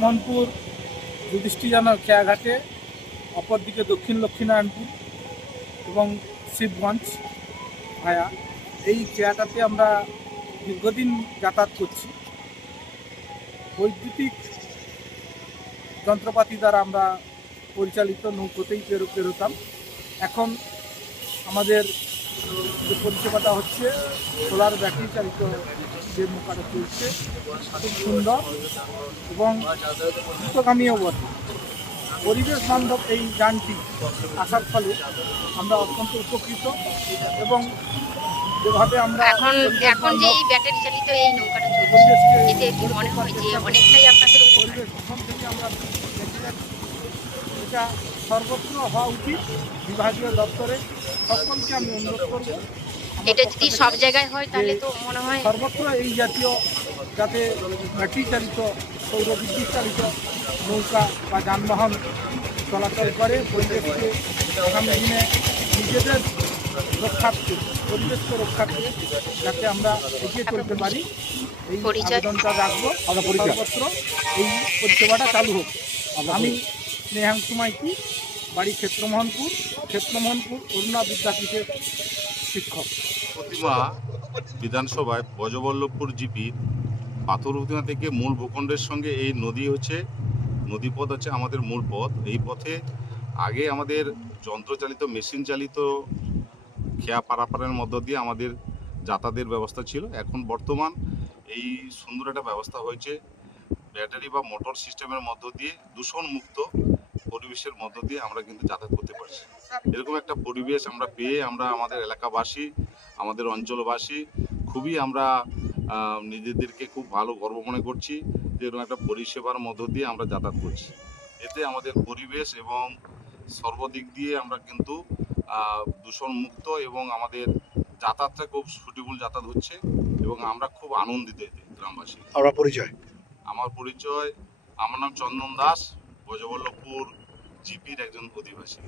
ক্ষেত্রমোহনপুর যুধিষ্ঠিরনগর খেয়াঘাটে, অপরদিকে দক্ষিণ লক্ষ্মীনারায়ণপুর এবং শিবগঞ্জ ভায়া এই খেয়াটাতে আমরা দীর্ঘদিন যাতায়াত করছি। বৈদ্যুতিক যন্ত্রপাতি দ্বারা আমরা পরিচালিত নৌকোতেই পেরোতাম। এখন আমাদের যে পরিষেবাটা হচ্ছে সোলার ব্যাটারি চালিত যে নৌকাটা চলছে, খুব সুন্দর এবং দ্রুতগামীও বটে। পরিবেশ বান্ধব এই যানটি আসার ফলে আমরা অত্যন্ত উপকৃত এবং যেভাবে আমরা এখন যে এই ব্যাটারি চালিত এই নৌকাটা চলছে, এতে কি মনে হয় যে অনেকটাই আপনাদের পরিবেশ দূষণ থেকে আমরা বেঁচে যাচ্ছি। এটা সর্বত্র হওয়া উচিত। বিভাগীয় দপ্তরে সকলকে আমি অনুরোধ করব, এটা যদি সব জায়গায় হয় তাহলে তো মনে হয় সর্বত্র এই জাতীয় যাতে ব্যাটারি চালিত সৌর বিদ্যুৎ চালিত নৌকা বা যানবাহন চলাচল করে, পরিবেশকে আগামী দিনে নিজেদের রক্ষার্থে, পরিবেশকে রক্ষার্থে যাতে আমরা এগিয়ে চলতে পারি, এই আবেদনটা রাখবো। সর্বত্র এই পরিষেবাটা চালু হোক। আমি স্নেহাংশু মাইতি, বাড়ি ক্ষেত্রমোহনপুর অরুণা বিদ্যাপীঠের শিক্ষক। প্রতিমা বিধানসভায় ব্রজবল্লভপুর জিপির পাথরহুদিয়া থেকে মূল ভূখণ্ডের সঙ্গে এই নদীপথ হচ্ছে আমাদের মূল পথ। এই পথে আগে আমাদের যন্ত্রচালিত মেশিন চালিত খেয়া পারাপারের মধ্য দিয়ে আমাদের যাতায়াতের ব্যবস্থা ছিল। এখন বর্তমান এই সুন্দর একটা ব্যবস্থা হয়েছে ব্যাটারি বা মোটর সিস্টেমের মধ্য দিয়ে দূষণমুক্ত পরিবেশের মধ্য দিয়ে আমরা কিন্তু যাতায়াত করতে পারছি। এরকম একটা পরিবেশ আমরা পেয়ে আমরা আমাদের এলাকাবাসী, আমাদের অঞ্চলবাসী খুবই আমরা নিজেদেরকে খুব ভালো গর্ব মনে করছি যে এরকম একটা পরিষেবার মধ্য দিয়ে আমরা যাতায়াত করছি। এতে আমাদের পরিবেশ এবং সর্বদিক দিয়ে আমরা কিন্তু দূষণমুক্ত এবং আমাদের যাতায়াতটা খুব সুটেবল যাতায়াত হচ্ছে এবং আমরা খুব আনন্দিত এতে গ্রামবাসী। আমার পরিচয় আমার নাম চন্দন দাস, ব্রজবল্লভপুর জিপির একজন অধিবাসী।